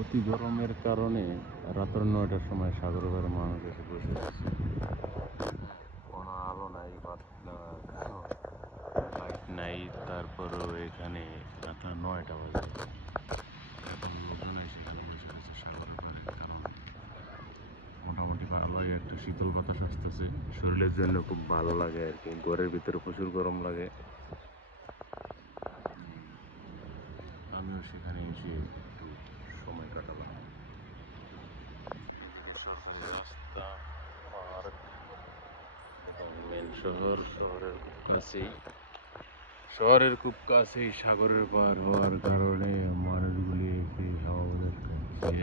অতি গরমের কারণে রাতের ৯টার সময় সাগরের পাড়ে মানুষ এসে বসে আছে। কোনো আলো নাই, কোনো লাইট নাই, তারপরেও এখানে রাত ৯টা বাজে এখন লোকজন এসে এখানে বসে আছে সাগরের পাড়ে। কারণ মোটামুটি ভালোই একটু শীতল বাতাস আসতেছে, শরীরের জন্য খুব ভালো লাগে আর কি। ঘরের ভিতরে প্রচুর গরম লাগে। আমিও সেখানে এসে একটু সময় কাটালাম। এদিকে সরকারি রাস্তা, পার্ক এবং মেন শহরের খুব কাছেই সাগরের পার হওয়ার কারণে মানুষগুলি এসে হাওয়া বাতাস খাচ্ছে।